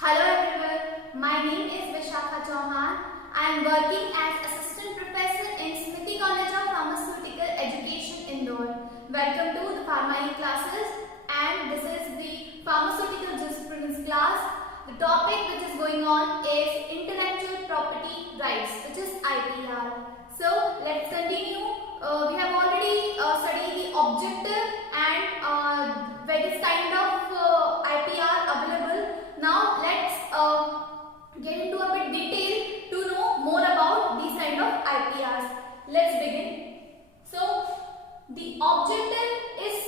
Hello everyone, my name is Vishakha Chauhan. I am working as Assistant Professor in Smriti College of Pharmaceutical Education, Indore. Welcome to the Pharma classes, and this is the Pharmaceutical Jurisprudence class. The topic which is going on is Intellectual Property Rights, which is IPR. So let's continue. We have already studied the objective and various kind of IPR available. Now let's get into a bit detail to know more about these kind of IPRs. Let's begin. So the objective is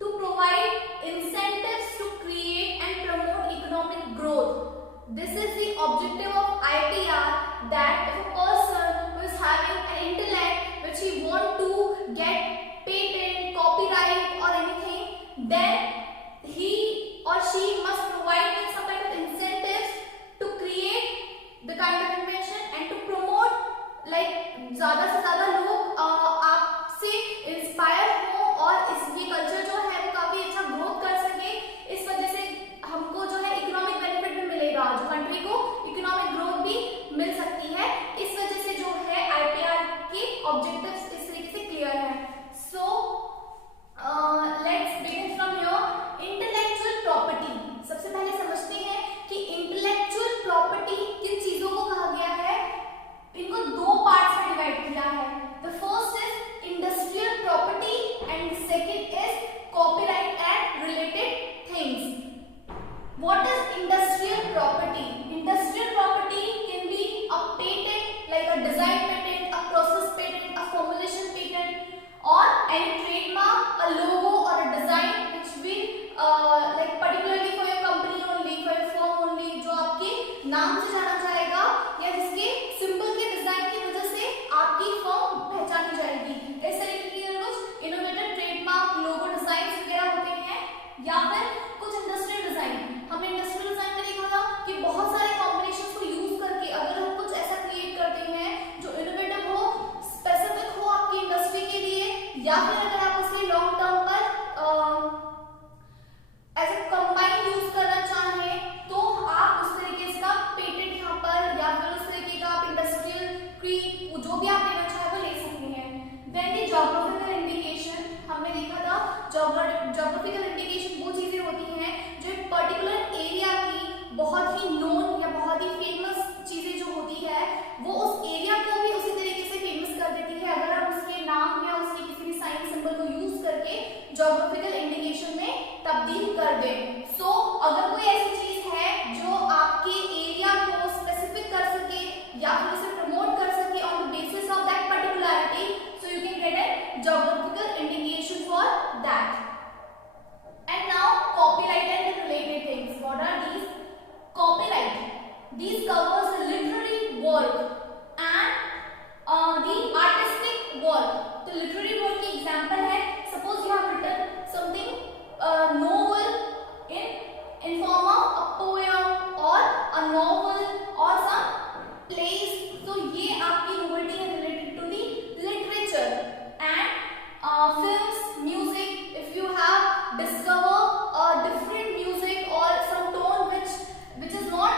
to provide incentives to create and promote economic growth. This is the objective of IPR, that if a person who is having an intellect which he want to get patent, copyright or anything, then he or she must provide with some kind of incentives to create the kind of invention and to promote, like ज़्यादा से ज़्यादा लोग आपसे inspire हो और इसकी culture जो है वो काफी अच्छा ग्रोथ कर सके। इस वजह से हमको जो है इकोनॉमिक बेनिफिट भी मिलेगा, जो कंट्री को इकोनॉमिक ग्रोथ भी मिल सकती है। इस वजह से जो है आईपीआर के ऑब्जेक्टिव्स इस तरीके से क्लियर है। So let's begin from your intellectual property. सबसे पहले समझते हैं कि इंटेलेक्चुअल प्रॉपर्टी किन चीजों को कहा गया है। इनको दो पार्ट्स में डिवाइड किया है। The first is industrial property and second is copyright and related things. What is industrial property? Industrial property can be a patent, like a design patent, a process patent, a formulation patent, or any trademark, a logo or a design which will like particularly for your company only, for your firm only, जो आपके नाम से जाना जाएगा या जिसके symbol के design की वजह से आपकी फर्म पहचानी जाएगी। इस तरीके के कुछ इनोवेटिव ट्रेडमार्क, लोगो डिजाइन वगैरह होते हैं, या फिर कुछ इंडस्ट्रियल डिजाइन। हमने इंडस्ट्रियल डिजाइन में देखा था कि बहुत सारे कॉम्बिनेशंस को यूज करके अगर हम कुछ ऐसा क्रिएट करते हैं जो इनोवेटिव हो, स्पेसिफिक हो आपकी इंडस्ट्री के लिए, या फिर अगर आप उसे लॉन्ग टर्म पर एज ए कंबाइन यूज करना चाहें तो आप उस तरीके से पेटेंट यहाँ पर या फिर उस तरीके का आप इंडस्ट्रियल जो भी आप लेना चाहे वो ले सकते हैं। देन द ज्योग्राफिकल इंडिकेशन, हमने देखा था ज्योग्राफिकल इंडिकेशन वो चीजें होती हैं जो एक पर्टिकुलर एरिया की बहुत ही नोन या बहुत ही फेमस चीजें जो होती है वो उस एरिया को भी उसी तरीके से फेमस कर देती है अगर हम उसके नाम या उसके किसी भी साइन सिंबल को यूज करके ज्योग्राफिकल इंडिकेशन में तब्दील कर दें। सो अगर कोई ऐसी चीज है जो आपके एरिया को स्पेसिफिक कर सके या फिर उसे प्रमोट कर सके on the basis of that particularity, so you can get a geographical indication for that. And now copyright and related things. What are these? Copyright. These covers the literary work and the artistic work. तो literary work की example है, suppose you have written something novel in form of a poem or a novel or some plays. तो ये आपकी novelty है related to the literature and films, music. If you have discover different music or some tone which is not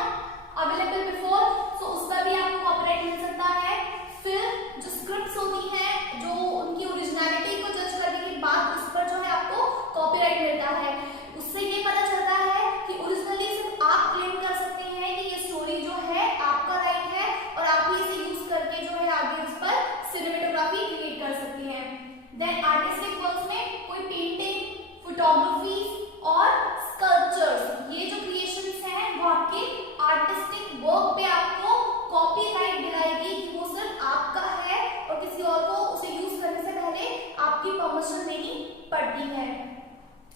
available before, so उस पर भी आपको copyright मिल सकता है। फिर जो स्क्रिप्ट्स होती हैं जो उनकी ओरिजिनलिटी को जज करने के बाद उस पर जो है आपको कॉपीराइट मिलता है। उससे ये पता चलता है कि ओरिजिनली सिर्फ आप क्लेम कर सकते हैं कि ये स्टोरी जो है आपका राइट है और आप ही इसे यूज करके जो है आगे उस पर सिनेमेटोग्राफी क्रिएट कर सकते हैं। देन आर्टिस्टिक वर्क्स में कोई पेंटिंग, फोटोग्राफी और स्कल्पचर्स, ये जो क्रिएशंस हैं वो आपके आर्टिस्टिक वर्क पे आपको कॉपीराइट दिलाएगी कि वो सिर्फ आपका है और किसी और को उसे यूज करने से पहले आपकी परमिशन लेनी पड़ती है।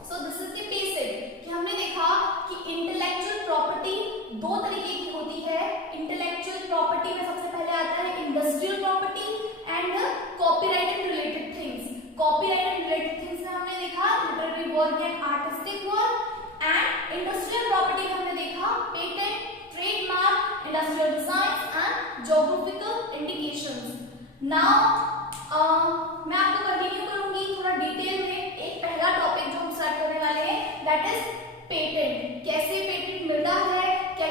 So this is the basic कि हमने देखा कि इंटेलेक्चुअल प्रॉपर्टी दो तरीके की होती है। इंटेलेक्चुअल प्रॉपर्टी में सबसे पहले आता है industrial property and copyright and related things. Copyright and related things में हमने देखा literary work and artistic work, and industrial property में हमने देखा patent, trademark, industrial designs and geographical indications. Now मैं आपको कंटिन्यू करूंगी थोड़ा डिटेल में। एक पहला टॉपिक जो हम स्टार्ट करने वाले हैं दैट इज पेटेंट। कैसे पेटेंट मिलता है, क्या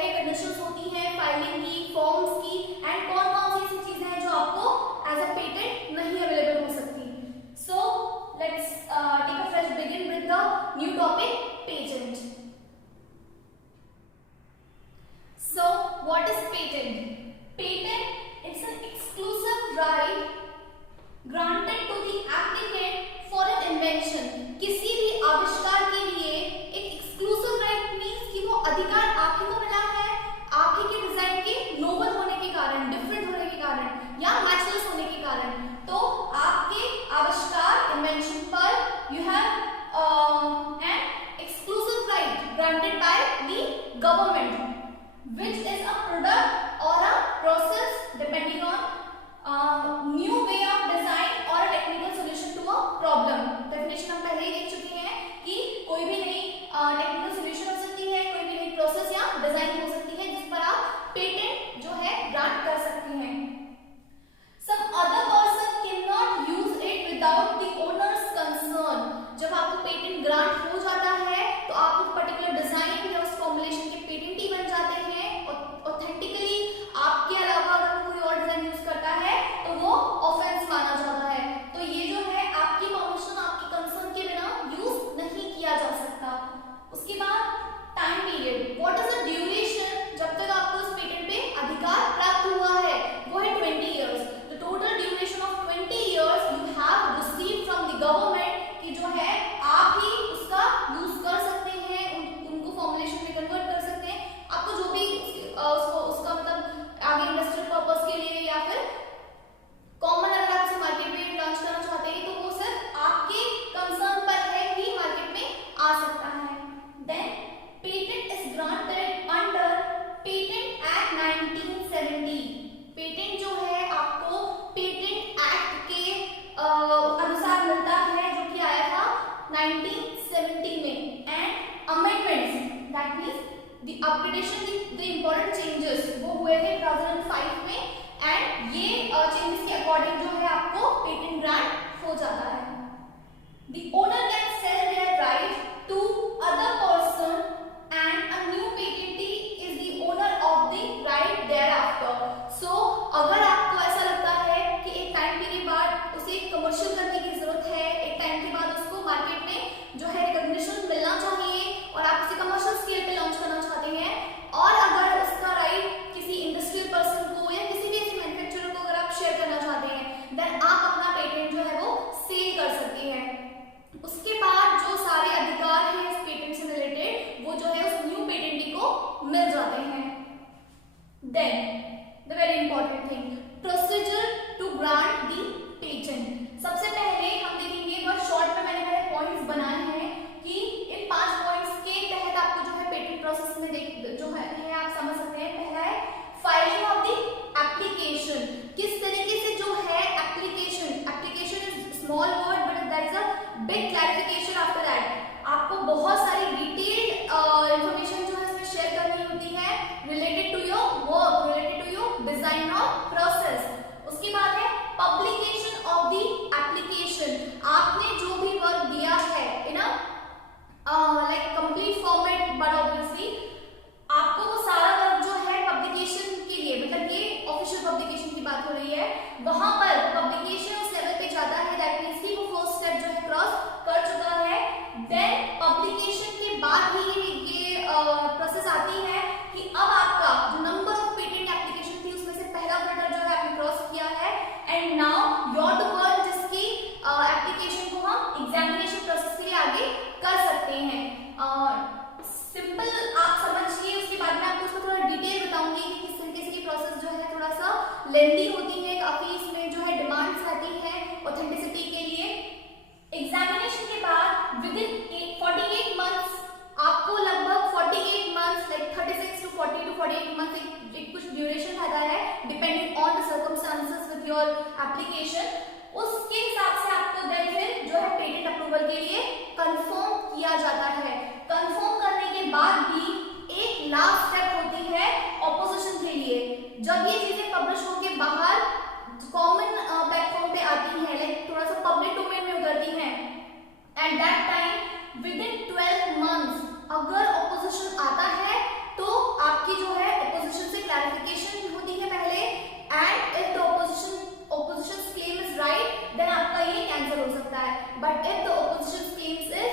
वहां पर पब्लिकेशन उस लेवल पे जाता है, दैट मींस कि वो फर्स्ट स्टेप जो है क्रॉस कर चुका है। देन पब्लिकेशन के बाद ही ये प्रोसेस आती है कि अब आपका जो नंबर ऑफ पेटेंट एप्लीकेशन थी उसमें से पहला फिल्टर जो है आपने क्रॉस किया है, and now you are the one जिसकी एप्लीकेशन को हम एग्जामिनेशन प्रोसेस के लिए आगे कर सकते हैं। सिंपल आप समझिए, उसके बाद में आपको उसको थोड़ा डिटेल बताऊंगी कि किस तरीके से ये प्रोसेस जो है थोड़ा सा लेंथी होती है, काफी इसमें जो है डिमांड्स रहती है ऑथेंटिसिटी के लिए। एग्जामिनेशन के बाद विद इन 48 मंथ्स, आपको लगभग 48 months like 36 to 40 to 48 months एक कुछ ड्यूरेशन रहता है depending on the circumstances with your application. उसके हिसाब से आपको देन फिर जो है पेटेंट अप्रूवल के लिए कंफर्म किया जाता है। कंफर्म करने के बाद भी एक लास्ट स्टेप होती है ऑपोजिशन के लिए। जब ये चीजें पब्लिश होके बाहर कॉमन प्लेटफॉर्म पे आती हैं, लाइक थोड़ा सा पब्लिक डोमेन में उतरती हैं, at that time with in 12 months अगर ऑपोजिशन आता है तो आपकी जो है ऑपोजिशन से क्लैरिफिकेशन होती है पहले, and if the opposition's claim is right, then आपका ये कैंसिल हो सकता है। But if the opposition's claims is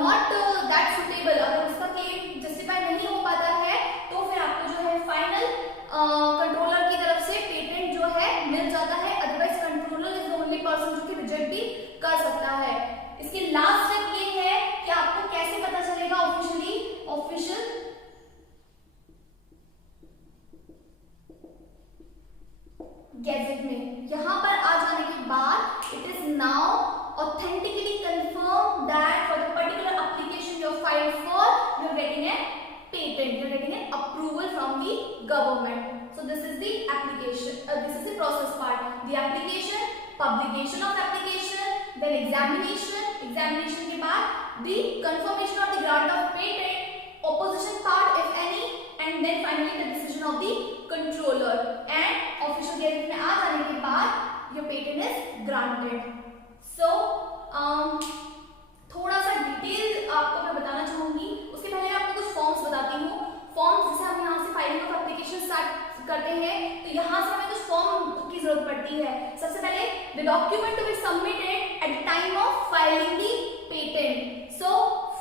not that suitable, अगर उसका क्लेम जस्टिफाई नहीं हो पाता है तो फिर आपको जो है फाइनल कंट्रोलर की तरफ से पेटेंट जो है मिल जाता है। Otherwise controller is the only person जो कि रिजेक्ट भी कर सकता है। इसके लास्ट स्टेप ये है कि आपको कैसे पता चलेगा ऑफिशियल गैजेट में। यहां पर आ जाने के बाद it is now authentically confirmed that for the particular application you have filed for, you are getting a patent, you are getting an approval from the government. So this is the application, this is the process part. The application, publication of application, then examination के बाद the confirmation of the grant of patent, opposition part if any, and then finally the decision of the controller, and official gazette में आ जाने के बाद your patent is granted. So थोड़ा सा detail आपको मैं बताना चाहूंगी। उसके पहले मैं आपको कुछ फॉर्म्स बताती हूँ। फॉर्म्स जैसे हम यहाँ से फाइलिंग ऑफ एप्लीकेशन स्टार्ट करते हैं तो यहाँ से हमें कुछ फॉर्म की जरूरत पड़ती है। सबसे पहले the document to be submitted at the time of filing the patent. So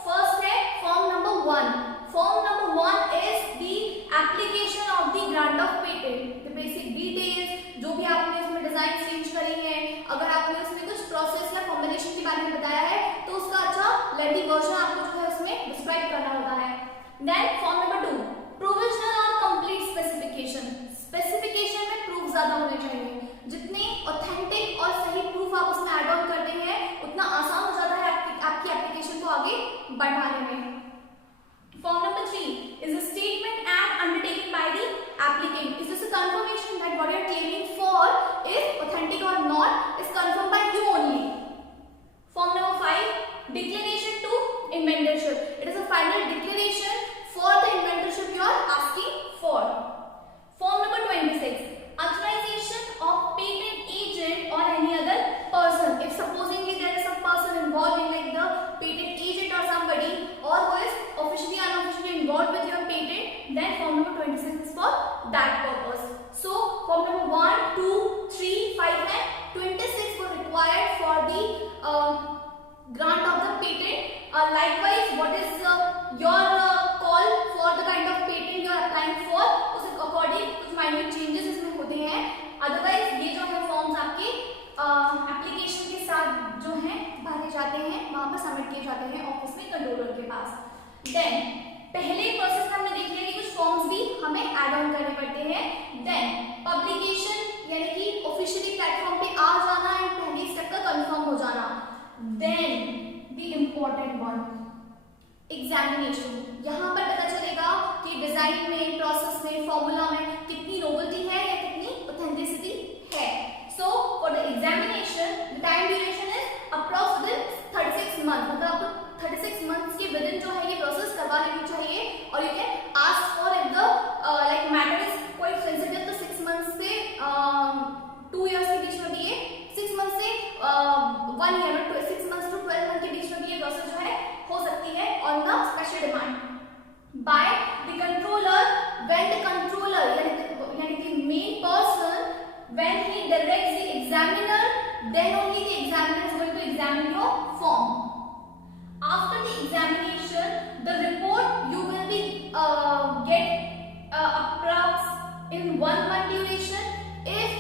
first है form number 1। Form number 1 is the application of the grant of patent. The basic details जो भी आपने उसमें डिजाइन चेंज करी है, अगर आपने उसमें कुछ प्रोसेस या फॉर्मुलेशन के बारे में बताया है तो उसका अच्छा लेंथी वर्जन आपको जो है उसमें डिस्क्राइब करना होता है। देन फॉर्म नंबर 2 प्रोविजनल और कंप्लीट स्पेसिफिकेशन। स्पेसिफिकेशन में प्रूफ ज्यादा होने चाहिए। जितने ऑथेंटिक और सही प्रूफ आप उसमें ऐड ऑन करते हैं उतना आसान हो जाता है आपकी एप्लीकेशन को आगे बढ़ाने में। Form number 3 is a statement and undertaken by the applicant. Is this a confirmation that what you are claiming for is authentic or not is confirmed by you only. Form number 5 declaration to inventorship. It is a final declaration for the inventorship you are asking for. Form number 26 authorization of patent agent or any other person. If supposingly there is some person involved in like the patent agent or somebody or who is officially unofficially involved with your patent, then form number 26 is for that purpose. So form number 1, 2, 3, 5 and 26 were required for the grant of the patent. Likewise, what is your call for the kind of patent you are applying for, उस according कुछ minute changes इसमें होते हैं। Otherwise ये जो है forms आपके application के साथ जो है भरे जाते हैं, वहां पर सबमिट किए जाते हैं ऑफिस में कंट्रोलर के पास। देन पहले प्रोसेस में हमने देख लिया कि कुछ फॉर्म्स भी हमें ऐड ऑन करने पड़ते हैं। देन पब्लिकेशन यानी कि ऑफिशियली प्लेटफॉर्म पे आ जाना एंड पहले स्टेप का कंफर्म हो जाना। Then the important one examination. यहाँ पर पता चलेगा कि डिजाइन में, प्रोसेस में, फॉर्मूला में कितनी नोवेल्टी है या कितनी ऑथेंटिसिटी है। So for the examination, the time duration is approx within 36 months. मतलब आपको 36 months के within जो है ये प्रोसेस करवा लेनी चाहिए। और you can ask for if the like matter is quite sensitive तो 6 months से 2 years के बीच में भी ये 6 months से 1 year में 6 months to 12 months के बीच में भी ये प्रोसेस जो है हो सकती है on the special demand by the controller then only the examiner is going to examine your form. After the examination, the report you will be get approx in 1 month duration if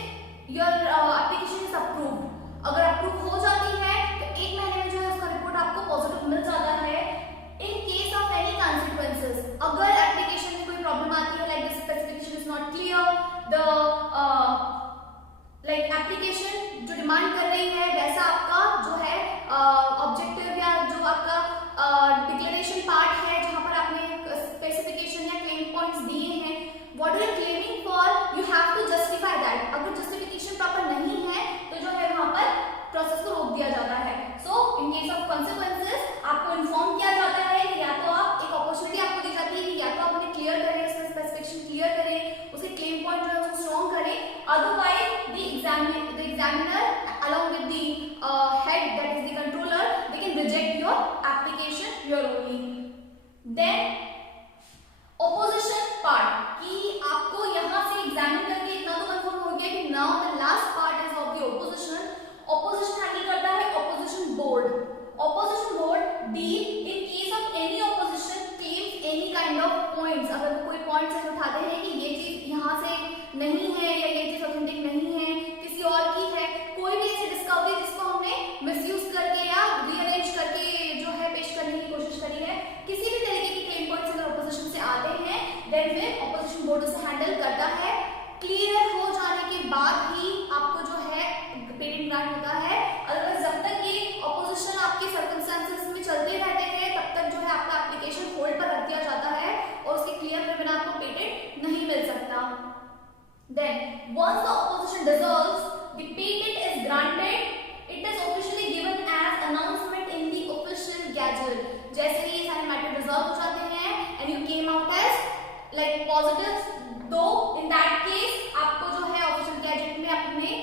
your application is approved. अगर approve हो जाती है तो 1 महीने में जो है उसका रिपोर्ट आपको पॉजिटिव मिल जाता है. In case of any consequences, अगर एप्लीकेशन में कोई प्रॉब्लम आती है, like this specification is not clear, the like application जो डिमांड कर रही है वैसा आपका जो है ऑब्जेक्टिव या जो आपका डिक्लेरेशन पार्ट है जहां पर आपने स्पेसिफिकेशन या क्लेम पॉइंट्स दिए हैं, what are you claiming for, you have to justify that. अगर जस्टिफिकेशन प्रॉपर नहीं है तो जो है वहां पर प्रोसेस को रोक दिया जाता है. सो इन केस ऑफ कॉन्सिक्वेंसेस आपको इन्फॉर्म किया जाता है, या तो आप एक अपॉर्चुनिटी आपको दी जाती है कि या तो आप उन्हें क्लियर करें, उसका स्पेसिफिकेशन क्लियर करें, उसके क्लेम पॉइंट जो है उसको स्ट्रॉन्ग करें, otherwise the examiner along with the head, that is the controller, they can reject your application here only. Then opposition part, कि आपको यहाँ से एग्जामिन करके इतना तो कंफर्म हो गया कि now the last part is of the opposition. Opposition handle करता है opposition board. Opposition board deal in case of any opposition claims any kind of points. अगर कोई points उठाते हैं कि ये चीज यहाँ से नहीं है या ये चीज ऑथेंटिक नहीं है, किसी और की है, कोई भी ऐसी डिस्कवरी जिसको हमने मिसयूज करके या रीअरेंज करके जो है पेश करने की कोशिश करी है, किसी भी तरीके के क्लेम पॉइंट्स अगर ऑपोजिशन से आते हैं, देन फिर ऑपोजिशन बोर्ड उसे हैंडल करता है. क्लियर हो जाने के बाद ही आपको जो है पेटेंट ग्रांट होता है. अदरवाइज जब तक ये ऑपोजिशन आपके सर्कमस्टेंसेस में चलते रहते हैं तब तक जो है आपका एप्लीकेशन होल्ड पर रख दिया जाता है और उसके क्लियर के बिना आपको पेटेंट नहीं मिल सकता. Then once the opposition dissolves, the patent is granted. It is officially given as announcement in the official gazette. जैसे ही ये सारे मैटर डिसॉल्व हो जाते हैं and you came out as like positive, though in that case आपको जो है official gazette में अपने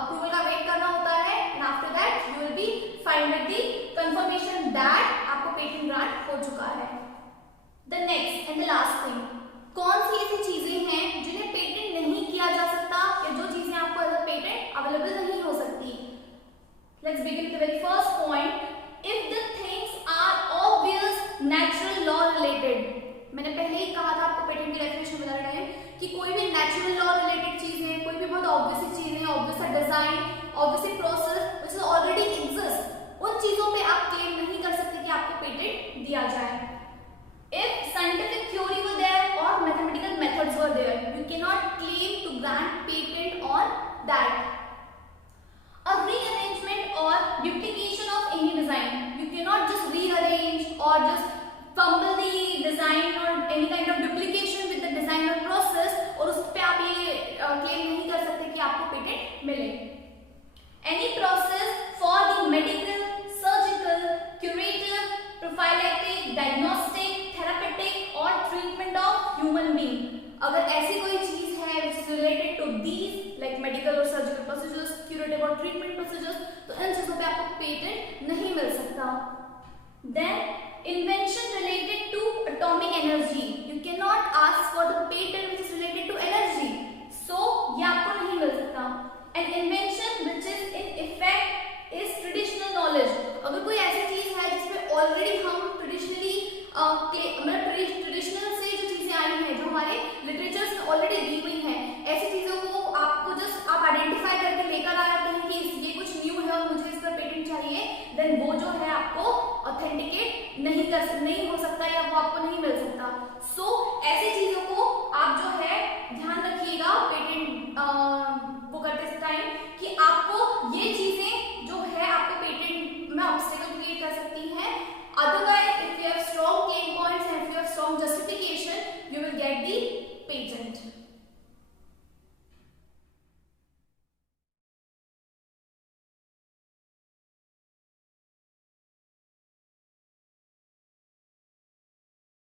approval का वेट करना होता है, and after that you will be fined with the confirmation that आपको patent grant हो चुका है. The next and the last thing, कौन सी ऐसी चीजें हैं जिन्हें पेटेंट नहीं किया जा सकता या जो चीजें आपको एज अ पेटेंट अवेलेबल नहीं हो सकती. Let's begin with the very first point. If the things are obvious natural law related. मैंने पहले ही कहा था आपको पेटेंट की डेफिनेशन बता रहे हैं कि कोई भी नेचुरल लॉ रिलेटेड चीज है, कोई भी बहुत ऑब्वियस चीज है, obvious design, obvious process which is already exist, उन चीजों पे आप क्लेम नहीं कर सकते कि आपको पेटेंट दिया जाए. If scientific theory were there or mathematical methods were there, you cannot claim to grant patent on that. A rearrangement or duplication of any design, you cannot just rearrange or just fumble the design or any kind of duplication with the design or process और उस पे आप ये claim नहीं कर सकते कि आपको patent मिले. Any process for the medical, surgical, curative, prophylactic, diagnostic, therapeutic और treatment of human being. अगर ऐसी कोई चीज है which is related to these like medical or surgical procedures, curative और treatment procedures, तो इन चीजों पे आपको पेटेंट नहीं मिल सकता. Then invention related to atomic energy, you cannot ask for the patent which is related to energy, so ये आपको नहीं मिल सकता. An invention which is in effect is traditional knowledge. अगर कोई ऐसी चीज है जिसमें ऑलरेडी हम ट्रेडिशनली मतलब ट्रेडिशनल से जो चीजें आई हैं, जो हमारे लिटरेचर में ऑलरेडी दी हुई हैं, ऐसी चीजों को आपको जस्ट आप आइडेंटिफाई करके लेकर आ जाते हैं कि ये कुछ न्यू है और मुझे इस पर पेटेंट चाहिए, देन वो जो है आपको ऑथेंटिकेट नहीं हो सकता या वो आपको नहीं मिल सकता. सो ऐसी चीजों को आप जो है ध्यान रखिएगा पेटेंट वो करते टाइम कि आपको ये चीजें जो है आपको पेटेंट में ऑब्स्टेकल क्रिएट कर सकती हैं. Otherwise, if you have strong claim points and if you have strong justification, you will get the patent.